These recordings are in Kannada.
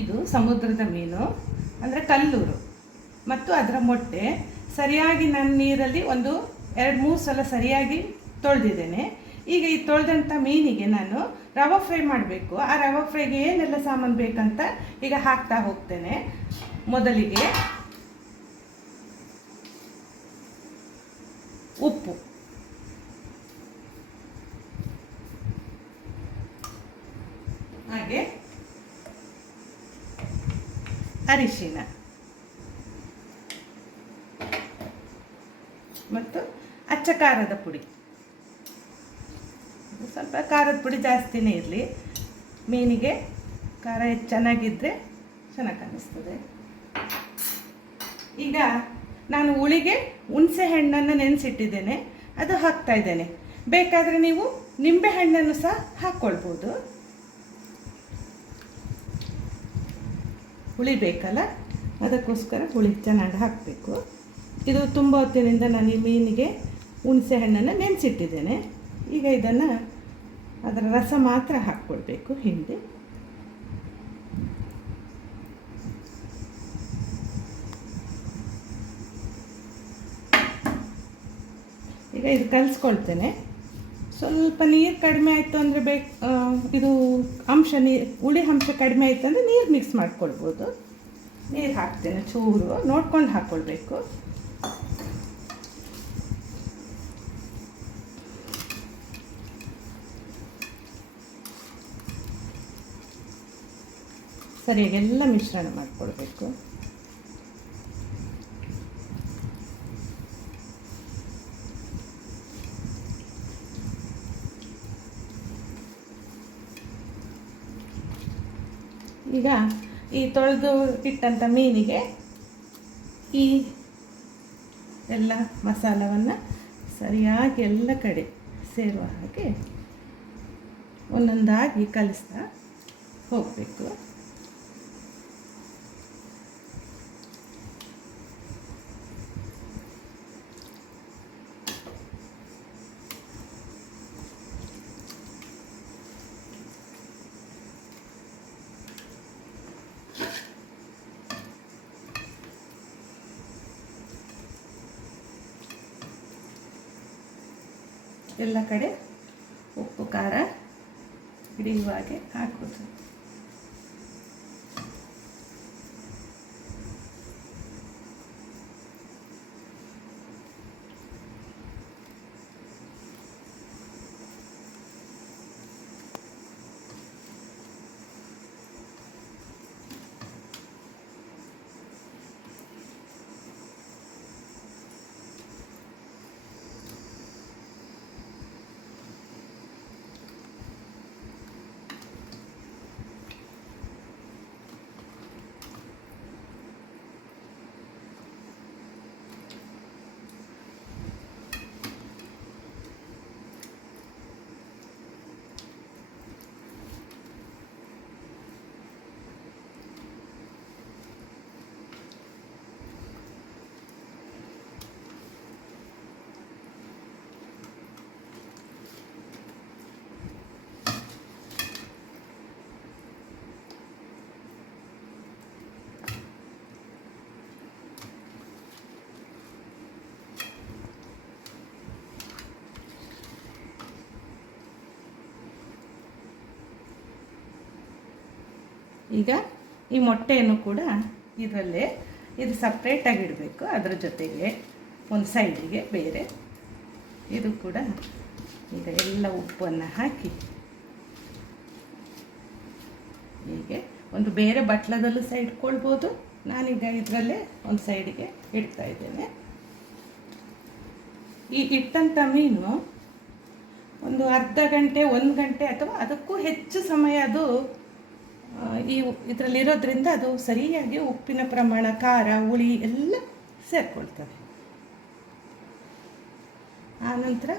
ಇದು ಸಮುದ್ರದ ಮೀನು ಅಂದರೆ ಕಲ್ಲೂರು ಮತ್ತು ಅದರ ಮೊಟ್ಟೆ ಸರಿಯಾಗಿ ನಾನು ನೀರಲ್ಲಿ ಒಂದು 2-3 ಸಲ ಸರಿಯಾಗಿ ತೊಳೆದಿದ್ದೇನೆ. ಈಗ ಈ ತೊಳೆದಂಥ ಮೀನಿಗೆ ನಾನು ರವೆ ಫ್ರೈ ಮಾಡಬೇಕು. ಆ ರವೆ ಫ್ರೈಗೆ ಏನೆಲ್ಲ ಸಾಮಾನು ಬೇಕಂತ ಈಗ ಹಾಕ್ತಾ ಹೋಗ್ತೇನೆ. ಮೊದಲಿಗೆ ಉಪ್ಪು, ಹಾಗೆ ಅರಿಶಿನ ಮತ್ತು ಅಚ್ಚ ಖಾರದ ಪುಡಿ. ಸ್ವಲ್ಪ ಖಾರದ ಪುಡಿ ಜಾಸ್ತಿನೇ ಇರಲಿ, ಮೀನಿಗೆ ಖಾರ ಚೆನ್ನಾಗಿದ್ದರೆ ಚೆನ್ನಾಗಿ ಕಾಣಿಸ್ತದೆ. ಈಗ ನಾನು ಹುಳಿಗೆ ಹುಣಸೆ ಹಣ್ಣನ್ನು ನೆನೆಸಿಟ್ಟಿದ್ದೇನೆ, ಅದು ಹಾಕ್ತಾ ಇದ್ದೇನೆ. ಬೇಕಾದರೆ ನೀವು ನಿಂಬೆ ಹಣ್ಣನ್ನು ಸಹ ಹಾಕ್ಕೊಳ್ಬೋದು. ಹುಳಿ ಬೇಕಲ್ಲ, ಅದಕ್ಕೋಸ್ಕರ ಹುಳಿ ಚೆನ್ನಾಗಿ ಹಾಕಬೇಕು. ಇದು ತುಂಬ ಹೊತ್ತಿನಿಂದ ನಾನು ಈ ಮೀನಿಗೆ ಹುಣಸೆ ಹಣ್ಣನ್ನು ನೆನೆಸಿಟ್ಟಿದ್ದೇನೆ. ಈಗ ಇದನ್ನು ಅದರ ರಸ ಮಾತ್ರ ಹಾಕ್ಕೊಳ್ಬೇಕು ಹಿಂಡಿ. ಈಗ ಇದು ಕಲಿಸ್ಕೊಳ್ತೇನೆ. ಸ್ವಲ್ಪ ನೀರು ಕಡಿಮೆ ಆಯಿತು ಅಂದರೆ ಇದು ಹುಳಿ ಅಂಶ ಕಡಿಮೆ ಆಯಿತು ಅಂದರೆ ನೀರು ಮಿಕ್ಸ್ ಮಾಡ್ಕೊಳ್ಬೋದು. ನೀರು ಹಾಕ್ತೇನೆ, ಚೂರು ನೋಡ್ಕೊಂಡು ಹಾಕ್ಕೊಳ್ಬೇಕು. ಸರಿಯಾಗಿ ಎಲ್ಲ ಮಿಶ್ರಣ ಮಾಡಿಕೊಳ್ಬೇಕು. ಈಗ ಈ ತೊಳೆದು ಇಟ್ಟಂಥ ಮೀನಿಗೆ ಈ ಎಲ್ಲ ಮಸಾಲವನ್ನು ಸರಿಯಾಗಿ ಎಲ್ಲ ಕಡೆ ಸೇರುವ ಹಾಗೆ ಒಂದೊಂದಾಗಿ ಕಲಿಸ್ತಾ ಹೋಗಬೇಕು. ಎಲ್ಲ ಕಡೆ ಉಪ್ಪು ಖಾರ ಹಿಡಿಯುವ ಹಾಗೆ ಹಾಕೋದು. ಈಗ ಈ ಮೊಟ್ಟೆಯನ್ನು ಕೂಡ ಇದರಲ್ಲೇ ಇದು ಸಪ್ರೇಟಾಗಿ ಇಡಬೇಕು. ಅದರ ಜೊತೆಗೆ ಒಂದು ಸೈಡಿಗೆ ಬೇರೆ ಇದು ಕೂಡ ಈಗ ಎಲ್ಲ ಉಪ್ಪನ್ನು ಹಾಕಿ ಹೀಗೆ ಒಂದು ಬೇರೆ ಬಟ್ಲದಲ್ಲೂ ಸಹ ಇಟ್ಕೊಳ್ಬೋದು. ನಾನೀಗ ಇದರಲ್ಲೇ ಒಂದು ಸೈಡಿಗೆ ಇಡ್ತಾ ಇದ್ದೇನೆ. ಈ ಇಟ್ಟಂಥ ಮೀನು ಒಂದು ಅರ್ಧ ಗಂಟೆ 1 ಗಂಟೆ ಅಥವಾ ಅದಕ್ಕೂ ಹೆಚ್ಚು ಸಮಯ ಅದು ಇದರಲ್ಲಿರೋದ್ರಿಂದ ಅದು ಸರಿಯಾಗಿ ಉಪ್ಪಿನ ಪ್ರಮಾಣ, ಖಾರ, ಹುಳಿ ಎಲ್ಲ ಸೇರಿಕೊಳ್ತದೆ. ಆನಂತರ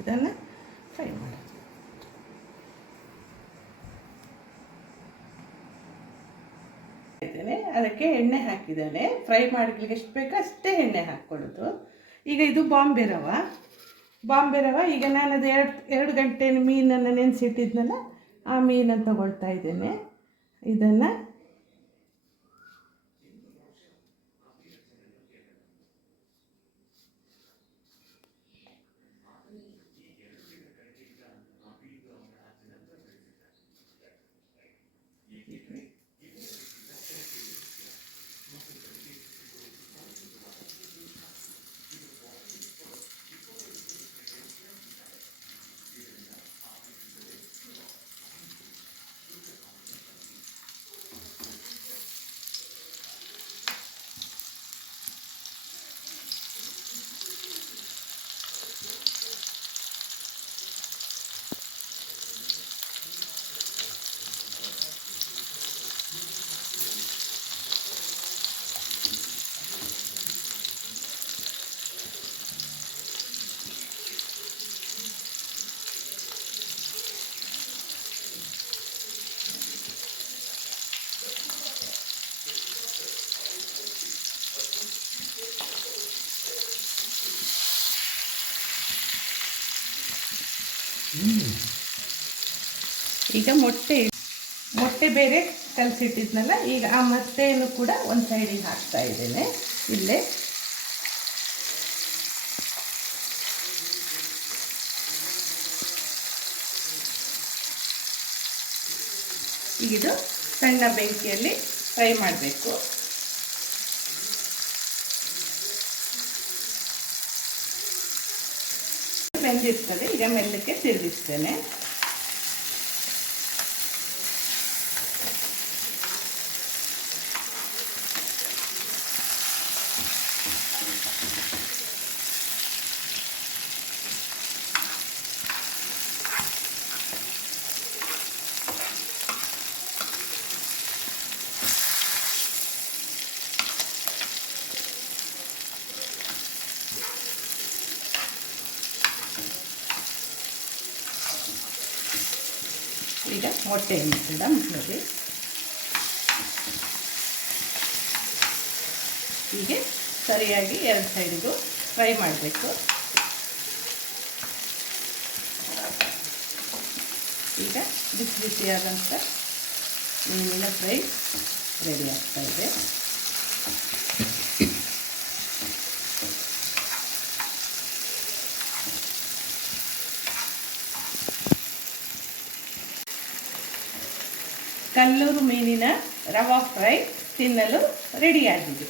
ಇದನ್ನು ಫ್ರೈ ಮಾಡೋದು. ಅದಕ್ಕೆ ಎಣ್ಣೆ ಹಾಕಿದ್ದೇನೆ. ಫ್ರೈ ಮಾಡಲಿಕ್ಕೆ ಎಷ್ಟು ಬೇಕೋ ಅಷ್ಟೇ ಎಣ್ಣೆ ಹಾಕ್ಕೊಳ್ಳೋದು. ಈಗ ಇದು ಬಾಂಬೆ ರವೆ. ಈಗ ನಾನು ಅದು 2 ಗಂಟೆ ಮೀನನ್ನು ನೆನೆಸಿಟ್ಟಿದ್ನಲ್ಲ, ಆ ಮೀನನ್ನು ತಗೊಳ್ತಾ ಇದ್ದೇನೆ. ಇದನ್ನು ಈಗ ಮೊಟ್ಟೆ ಬೇರೆ ಕಲಸಿಟ್ಟಿದ್ನಲ್ಲ, ಈಗ ಆ ಮೊಟ್ಟೆಯನ್ನು ಕೂಡ ಒಂದು ಸೈಡಿಗೆ ಹಾಕ್ತಾ ಇದ್ದೇನೆ. ಇಲ್ಲೇ ಈಗಿದು ಸಣ್ಣ ಬೆಂಕಿಯಲ್ಲಿ ಫ್ರೈ ಮಾಡಬೇಕು. ಬೆಂದಿರ್ತದೆ. ಈಗ ಮೆಲ್ಲಕ್ಕೆ ತಿರುಗಿಸ್ತೇನೆ. ಈಗ ಮೊಟ್ಟೆಯನ್ನು ಕೂಡ ಮುಚ್ಚಿ ಹೀಗೆ ಸರಿಯಾಗಿ ಎರಡು ಸೈಡಿಗೂ ಫ್ರೈ ಮಾಡಬೇಕು. ಈಗ ಬಿಸಿ ಬಿಸಿಯಾದಂಥ ಮೀನಿನ ಫ್ರೈ ರೆಡಿ ಆಗ್ತಾ ಇದೆ. ಕಲ್ಲೂರು ಮೀನಿನ ರವಾ ಫ್ರೈ ತಿನ್ನಲು ರೆಡಿಯಾಗಿದೆ.